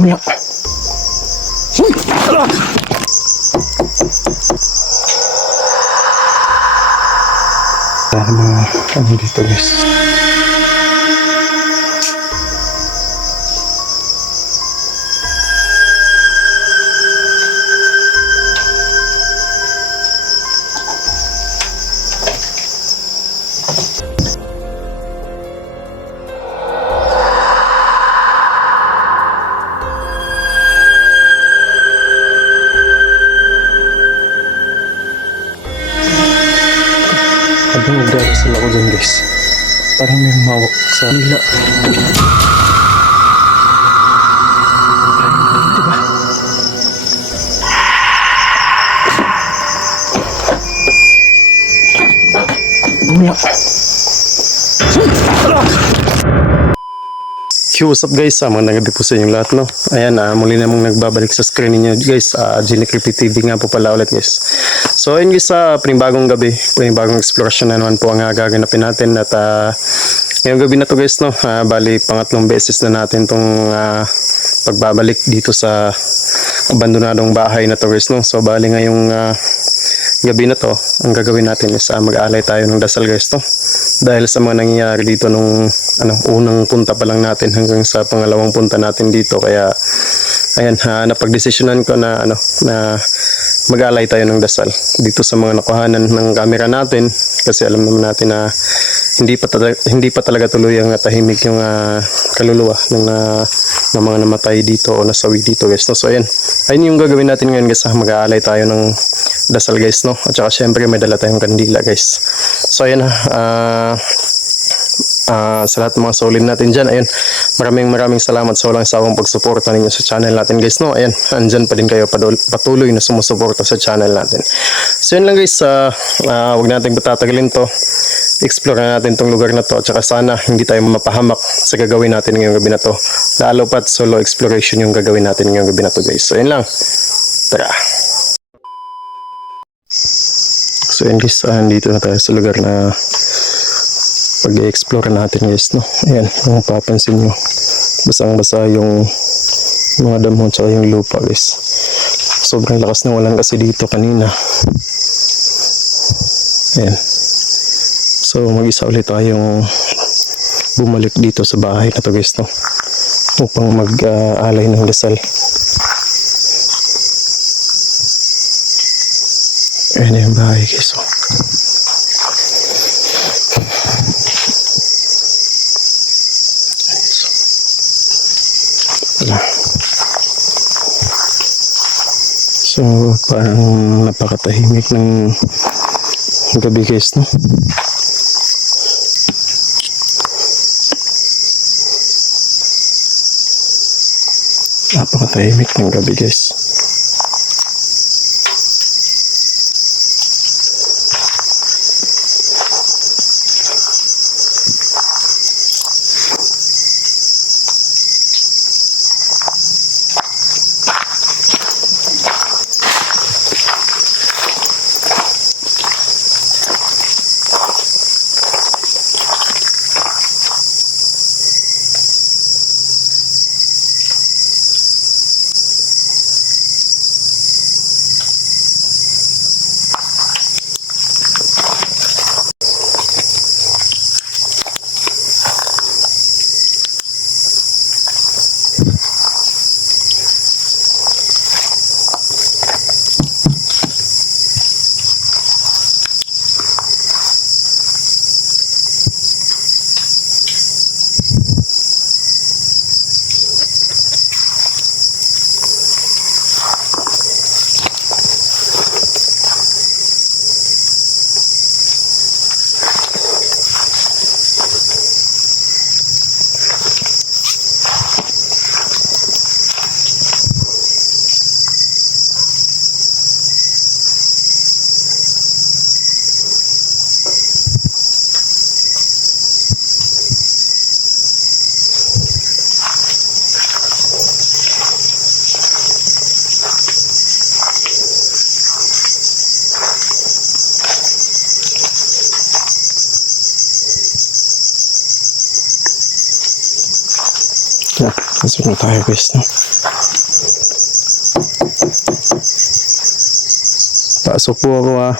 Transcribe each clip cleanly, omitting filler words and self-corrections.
Wala. Ano dito guys? Habang nagdarasal ako dyan guys, parang may mawak sa nila. Diba? Wala. What's up guys, mga nagabi po sa inyong lahat, no? Ayan, muli namang nagbabalik sa screen ninyo guys. Genie Creepy TV nga po pala ulit guys. So ayun guys, panibagong gabi, panibagong explorasyon na naman po ang gaganapin natin. At ngayong gabi na to guys, no? Bali pangatlong beses na natin tong pagbabalik dito sa abandonadong bahay na to guys, no? So bali ngayong gabi na to, ang gagawin natin is mag-aalay tayo ng dasal guys, no? Dahil sa mga nangyayari dito nung unang punta pa lang natin hanggang sa pangalawang punta natin dito. Kaya ayan, napagdesisyonan ko na na mag-alay tayo ng dasal dito sa mga nakuhanan ng camera natin, kasi alam naman natin na hindi pa talaga tuloy ang tahimik yung kaluluwa ng mga namatay dito o nasawi dito guys, no? So ayan yung gagawin natin ngayon guys, mag-aalay tayo ng dasal guys, no? At saka syempre may dala tayong kandila guys. So ayan, sa lahat ng mga solid natin dyan, ayun, maraming salamat sa walang sawang pagsuporta ninyo sa channel natin guys, no? Ayan, andyan pa din kayo patuloy na sumusuporta sa channel natin. So yun lang guys, huwag natin patatagalin to, explore na natin tong lugar na to, at saka sana hindi tayo mapahamak sa gagawin natin ngayong gabi na to, lalo pat solo exploration yung gagawin natin ngayong gabi na to guys. So yun lang, tara. So yun guys, dito na tayo sa lugar na pag-explore natin guys, no? Ayan, kung papansin nyo, basang-basa yung mga damo at yung lupa guys. Sobrang lakas ng ulan kasi dito kanina. Ayan. So mag-isa ulit tayong bumalik dito sa bahay na to guys, no? Upang mag-alay ng dasal. Ayan yung bahay guys, oh. So parang napakatahimik ng gabi guys, no? Napakatahimik ng gabi guys. Pasok na tayo guys, no? Pasok po ako ah.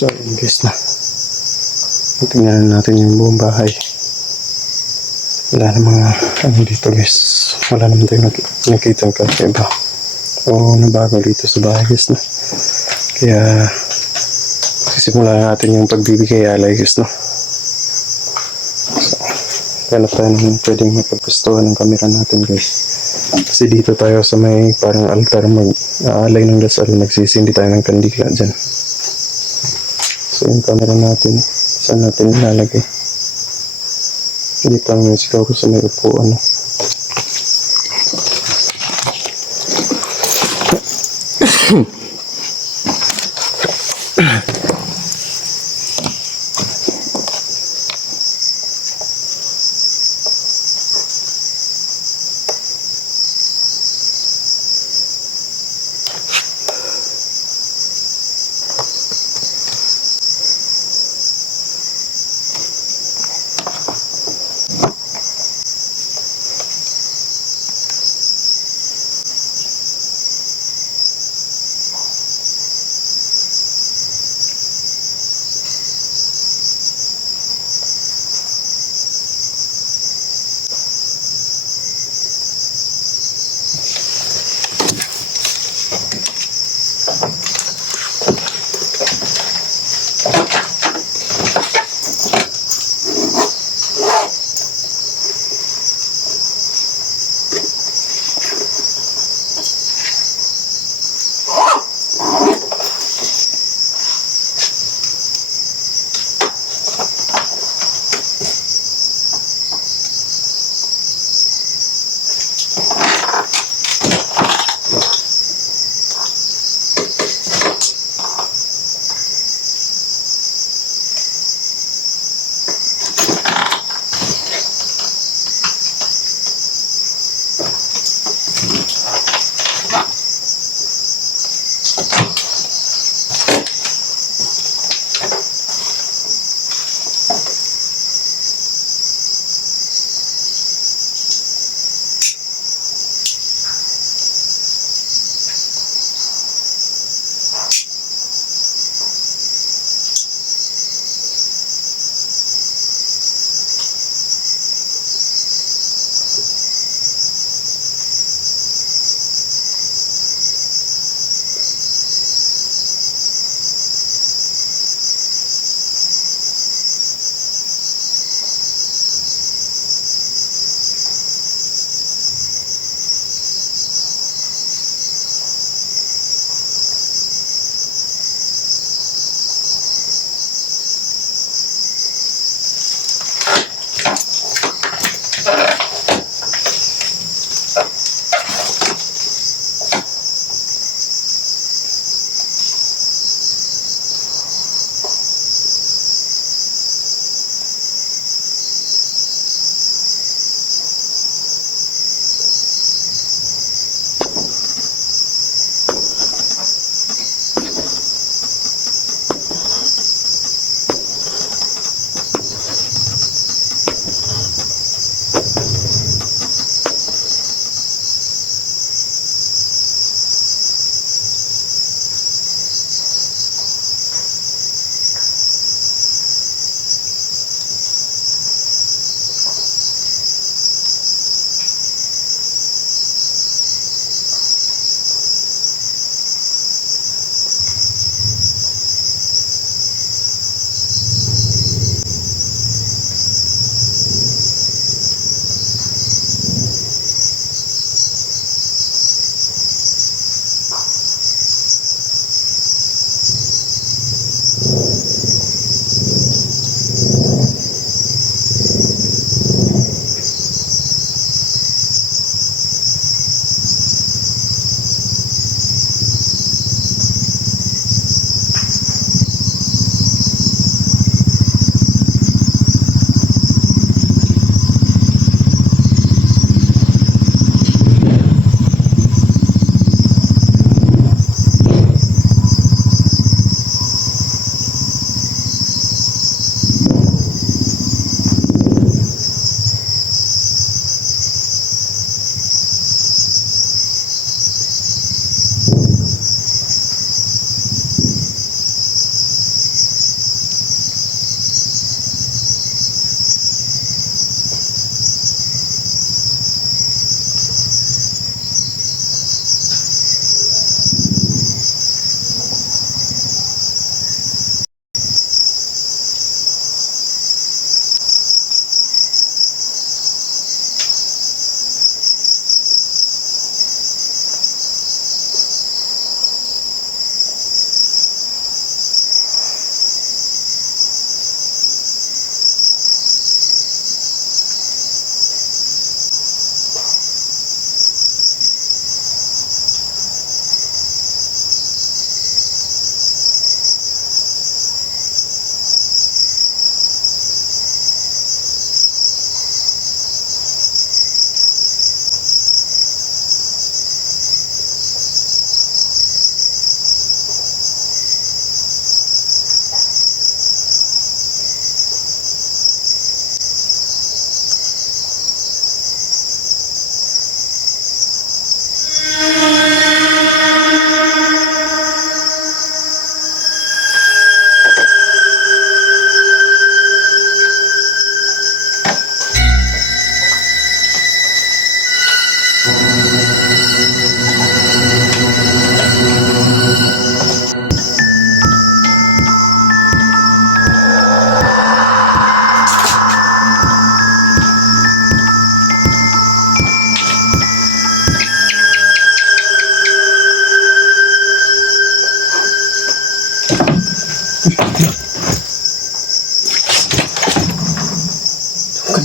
So, yun guys na. Tingnan natin yung buong bahay. Wala na mga ano dito guys. Wala naman tayong nakita ang kakaiba. O nabago dito sa bahay guys na. Kaya sisimulan natin yung pagbibigay alay guys na. So, hanap tayo ng pwedeng mapagpustuhan ng camera natin guys. Kasi dito tayo sa may parang altar mag-aalay ng dasal. Nagsisindi tayo ng kandila dyan. So yung camera natin, saan natin ilalagay? Dito ang music ako sa may upuan.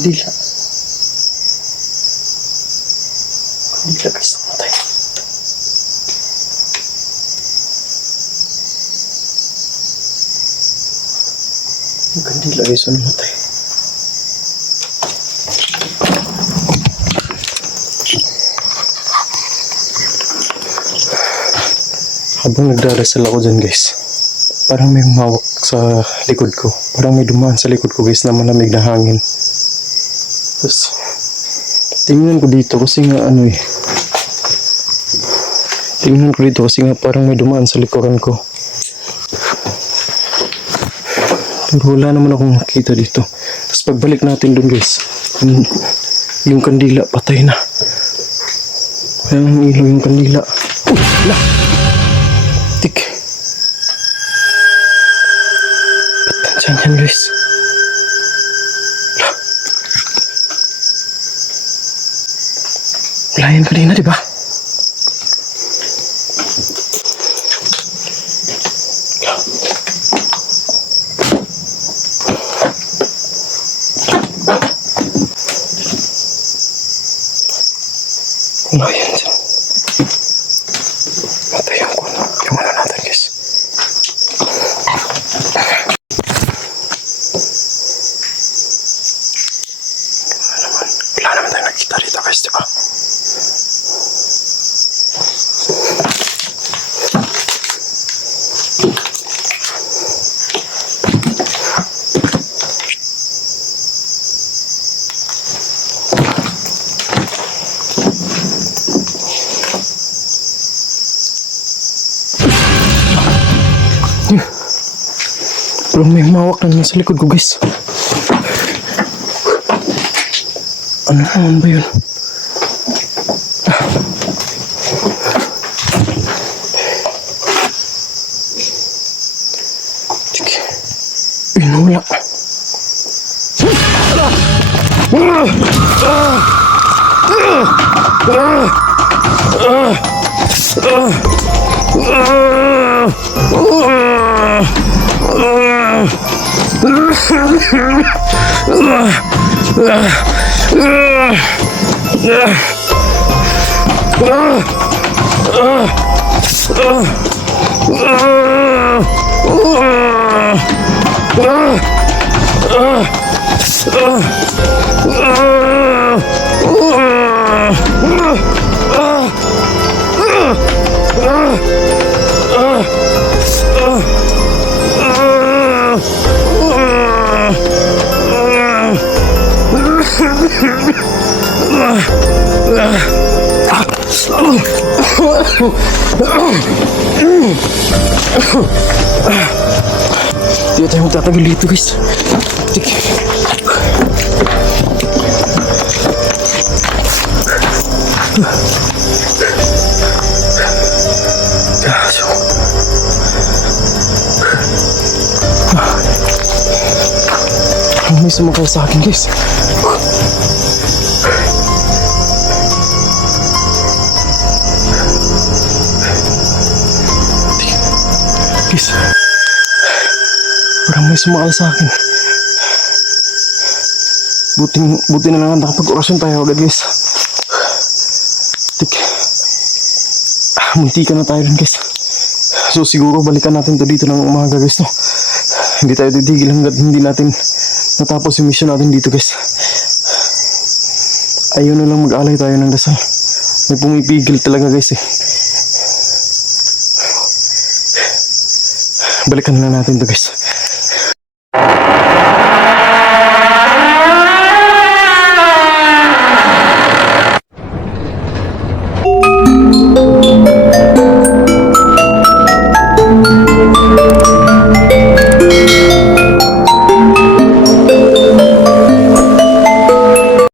kandila. Kandila guys, namatay. Yung kandila guys, namatay. Habang nagdarasal ako dyan guys, parang may humawak sa likod ko. Parang may dumaan sa likod ko guys na malamig na hangin. Tapos, tingnan ko dito kasi nga ano eh. Tingnan ko dito kasi nga parang may dumaan sa likuran ko. Pero wala naman akong nakita dito. Tapos pagbalik natin dun guys, yung kandila patay na. Walang ilaw yung kandila. Lah! Tik! Ba't nandiyan yan guys? Lah! Wala yan kanina diba? Wala yan dyan. Matayan ko na yung ano natin guys. Wala naman tayo nakita rito guys, diba? Parang may humawak na naman sa likod ko guys. Ano naman ba yun? Sige. Pinula. Hindi tayo magtatagal dito guys. Sige. May sumakay sa akin guys. Guys, parang may sumakal sa akin. Buti na lang nakapag-orasyon tayo agad guys. Tik. Munti ka na tayo dun guys. So siguro balikan natin to dito ng umaga guys, no? Hindi tayo titigil hanggat hindi natin natapos yung mission natin dito guys. Ayun na lang mag-alay tayo ng dasal. May pumipigil talaga guys eh. Balikan na natin to guys.